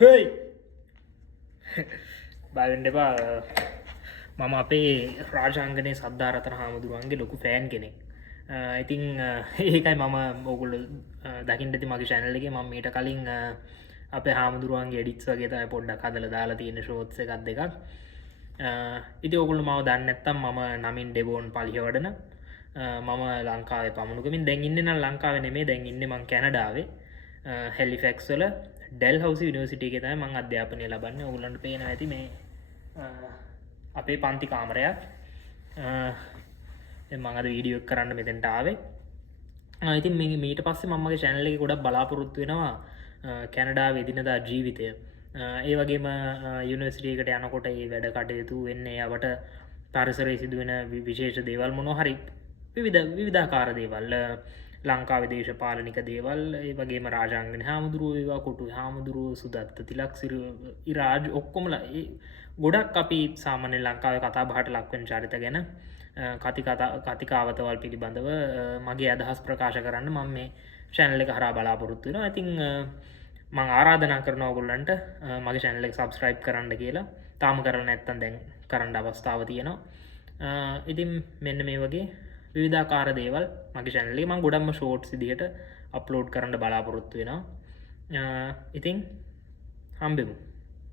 හයි බයිවෙන්ඩ එපා මම අපේ රාජාංගනය සද්ධාරතන හාමුදුරුවන්ගේ ලොකු ෆෑන් කෙනෙක් ඉතිං ඒකයි මම ඔගුල දකිින්ටති මගේ ශැනලගේ මම මීට කලින් අප හාමුදුරුවන්ගේ ඩික්ස් වගේ තයි පොඩ්ඩක් හදල දාලා තියෙන ශෝත්ස එකක් දෙකක් ඉති ඔකුළු මව දන්න ඇත්තම් මම නමින් ඩෙබෝන් පලිහවඩන මම ලංකාව පමුණුකමින් දැන්ඉන්න නම් ලංකාව නෙමේ දැන්ඉන්න මං කැනඩාවේ හෙලිෆෙක්ස්වල ඩෙල් හවස නිවසිටිය තයි මං අධ්‍යාපනය ලබන්න ඔගුලන්ට පේන ඇති මේ අපේ පන්ති කාමරයක් මඟද වීඩියෝ කරන්න මෙතැන්ටාවේ ඉතින් මේ මීට පස්සේ මගේ චැනලෙ ගොඩක් බලාපොරොත්තු වෙනවා කැනඩා වෙදිනදා ජීවිතය ඒ වගේම යුනිවර්සිටියකට යනකොට ඒ වැඩ කටයුතු වෙන්නේ අවට පරිසරේ සිදුවෙන විශේෂ දේවල් මොනොහරි විවිධාකාර දේවල් ලංකාව දේශපාලනික දේවල් ඒ වගේම රාජාංගන හාමුදුරුව ඒවා කොටු හාමුදුරුව සුදත්ත තිලක්සිර ඉරාජ් ඔක්කොමල ගොඩක් අපි සාමාන්‍ය ලංකාව කතා බහට ලක්වෙන් චරිත ගැන කතිකාවතවල් පිළිබඳව මගේ අදහස් ප්‍රකාශ කරන්න මම මේ ශැනල එක හරා බලාපොරොත්තුවෙන ඉතිං මං ආරාධනා කරන ඔගුල්ලන්ට මගේ ශැනලෙක් සබස්ක්‍රයිබ් කරන්න කියලා තාම කරන්න ඇත්තන් දැන් කරන්න අවස්ථාව තියෙනවා ඉතින් මෙන්න මේ වගේ විවිධාකාර දේවල් මගේ ශැනලේ මං ගොඩම්ම ෂෝට්ස් දිහට අප්ලෝඩ් කරන්න බලාපොරොත්තු වෙනවා ඉතිං හම්බෙමු